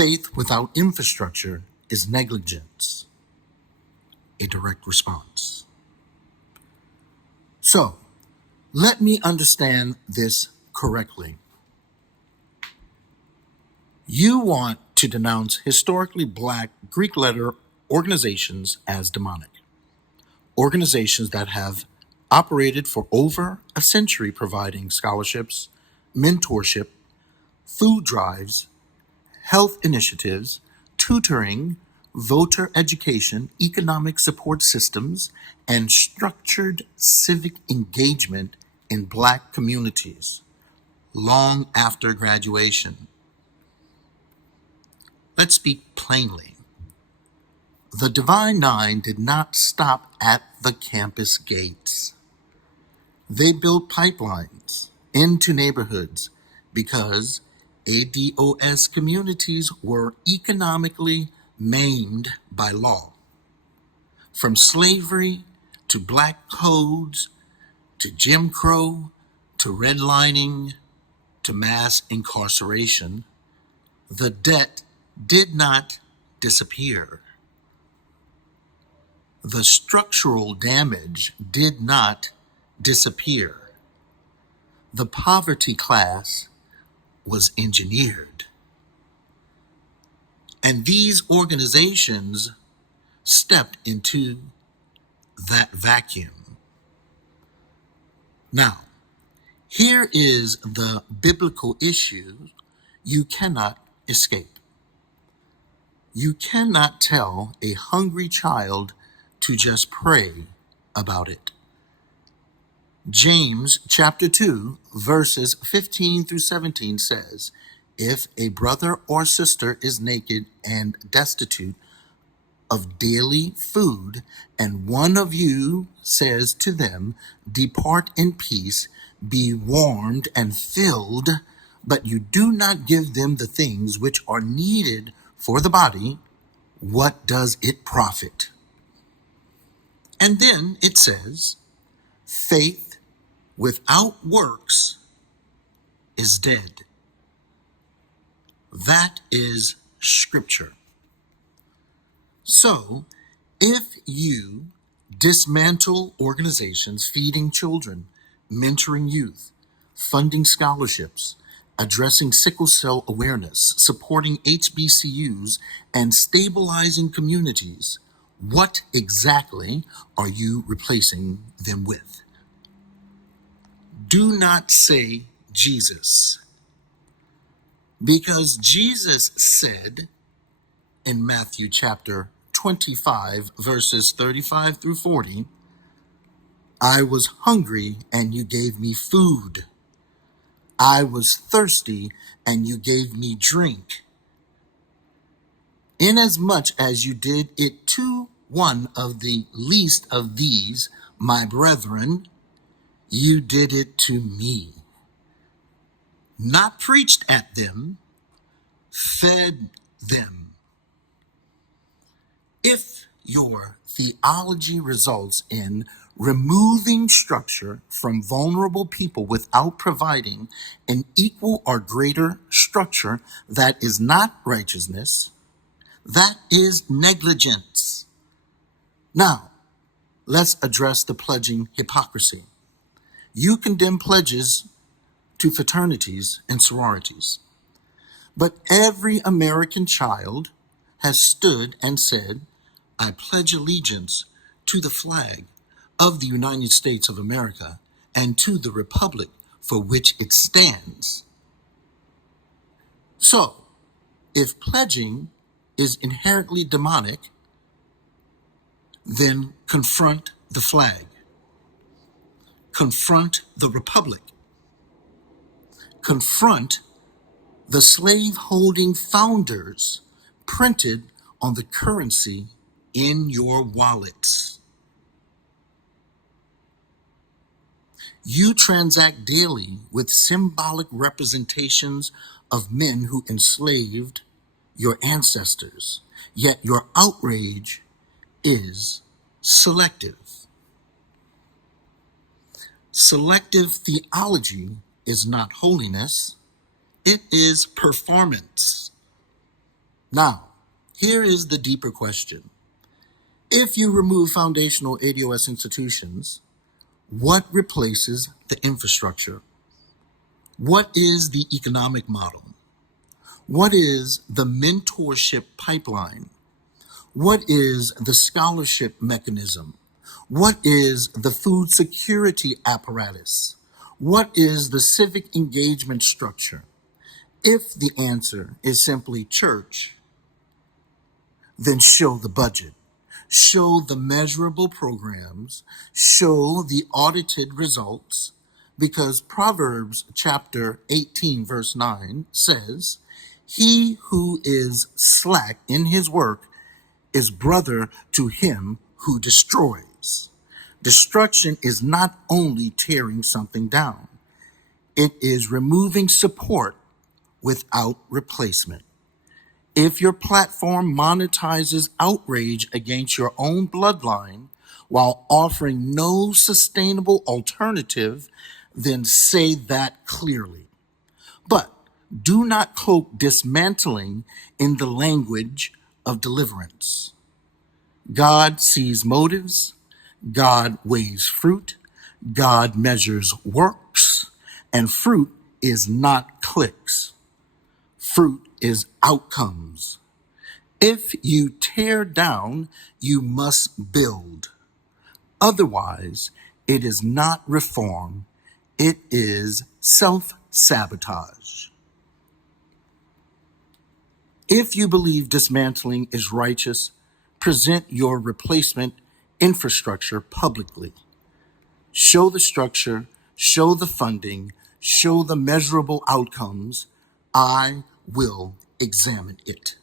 Faith without infrastructure is negligence, a direct response. So, let me understand this correctly. You want to denounce historically black Greek letter organizations as demonic. Organizations that have operated for over a century providing scholarships, mentorship, food drives, health initiatives, tutoring, voter education, economic support systems, and structured civic engagement in black communities long after graduation. Let's speak plainly. The Divine Nine did not stop at the campus gates. They built pipelines into neighborhoods because ADOS communities were economically maimed by law. From slavery to black codes to Jim Crow to redlining to mass incarceration, the debt did not disappear. The structural damage did not disappear. The poverty class was engineered. And these organizations stepped into that vacuum. Now, here is the biblical issue you cannot escape. You cannot tell a hungry child to just pray about it. James chapter 2, verses 15 through 17 says, "If a brother or sister is naked and destitute of daily food, and one of you says to them, 'Depart in peace, be warmed and filled,' but you do not give them the things which are needed for the body, what does it profit?" And then it says, "Faith without works is dead." That is scripture. So, if you dismantle organizations feeding children, mentoring youth, funding scholarships, addressing sickle cell awareness, supporting HBCUs, and stabilizing communities, what exactly are you replacing them with? Do not say Jesus, because Jesus said in Matthew chapter 25, verses 35 through 40, "I was hungry and you gave me food. I was thirsty and you gave me drink. Inasmuch as you did it to one of the least of these, my brethren, you did it to me." Not preached at them, fed them. If your theology results in removing structure from vulnerable people without providing an equal or greater structure that is not righteousness, that is negligence. Now, let's address the pledging hypocrisy. You condemn pledges to fraternities and sororities, but every American child has stood and said, "I pledge allegiance to the flag of the United States of America and to the republic for which it stands." So, if pledging is inherently demonic, then confront the flag, confront the republic, confront the slave-holding founders printed on the currency in your wallets. You transact daily with symbolic representations of men who enslaved your ancestors, yet your outrage is selective. Selective theology is not holiness, it is performance. Now, here is the deeper question. If you remove foundational ADOS institutions, what replaces the infrastructure? What is the economic model? What is the mentorship pipeline? What is the scholarship mechanism? What is the food security apparatus? What is the civic engagement structure? If the answer is simply church, then show the budget, show the measurable programs, show the audited results, because Proverbs chapter 18, verse 9 says, "He who is slack in his work is brother to him who destroys." Destruction is not only tearing something down, it is removing support without replacement. If your platform monetizes outrage against your own bloodline while offering no sustainable alternative, then say that clearly. But do not cloak dismantling in the language of deliverance. God sees motives, God weighs fruit, God measures works, and fruit is not clicks. Fruit is outcomes. If you tear down, you must build. Otherwise, it is not reform, it is self-sabotage. If you believe dismantling is righteous, present your replacement infrastructure publicly. Show the structure, show the funding, show the measurable outcomes. I will examine it.